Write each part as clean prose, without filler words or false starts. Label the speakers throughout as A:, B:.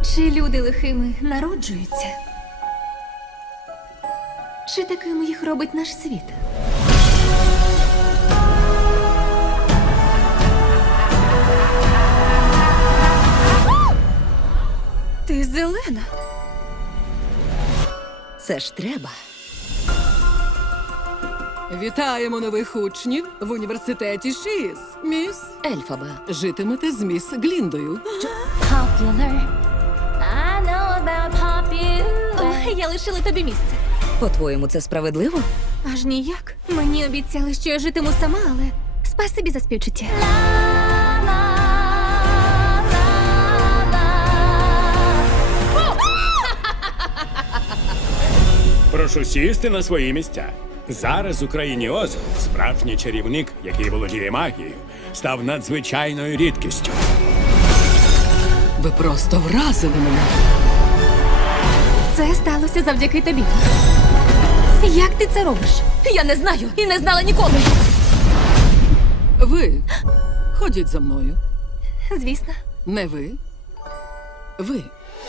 A: Чи люди лихими народжуються? Чи такими їх робить наш світ? Ти зелена.
B: Це ж треба.
C: Вітаємо нових учнів в університеті ШІС. Міс,
B: Ельфаба.
C: житимете з міс Гліндою.
D: Popular. I know about popular.
A: О, я лишила тобі місце.
B: По-твоєму, це справедливо?
A: Аж ніяк. Мені обіцяли, що я житиму сама, але спасибі за співчуття.
E: Прошу сісти на свої місця. Зараз у країні Оз справжній чарівник, який володіє магією, став надзвичайною рідкістю.
C: Ви просто вразили мене.
A: Це сталося завдяки тобі. Як ти це робиш? Я не знаю і не знала ніколи.
C: Ви ходіть за мною.
A: Звісно.
C: Не ви. Ви.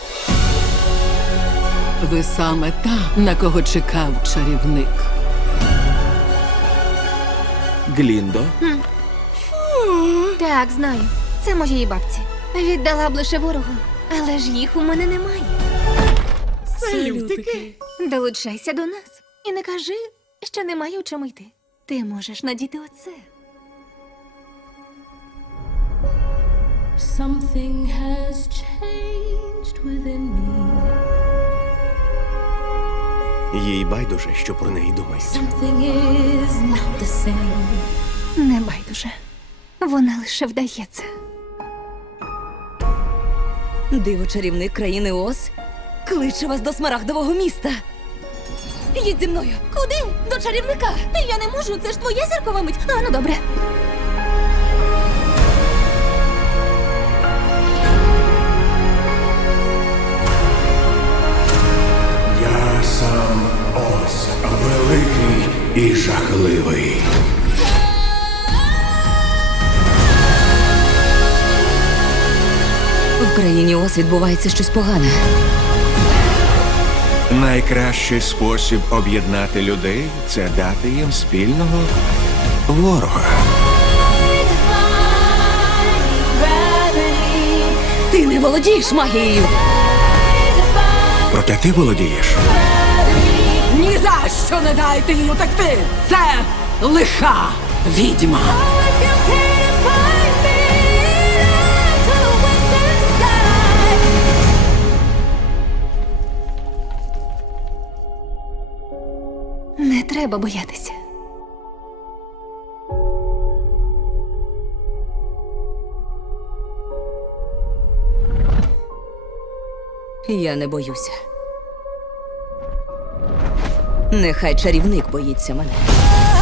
C: Ви саме та, на кого чекав чарівник.
F: Гліндо?
A: Так, знаю. Це моєї бабці. Віддала б лише ворогу. Але ж їх у мене немає.
C: Салютики.
A: Долучайся до нас. І не кажи, що немає у чому йти. Ти можеш надіти оце.
D: Something has changed within me.
F: Їй байдуже, що про неї думають.
D: Something is not the same.
A: Не байдуже. Вона лише вдається.
B: Диво-чарівник країни Оз кличе вас до смарагдового міста. Їдь зі мною.
A: Куди? До чарівника. Я не можу, це ж твоя зіркова мить. А, ну добре.
E: Я сам Оз, великий і жахливий.
B: В країні Оз відбувається щось погане.
F: Найкращий спосіб об'єднати людей – це дати їм спільного ворога.
B: Ти не володієш магією.
F: Проте ти володієш.
C: Ні за що не дайте їй утекти! Це лиха відьма!
A: Не треба боятися.
B: Я не боюся. Нехай чарівник боїться мене.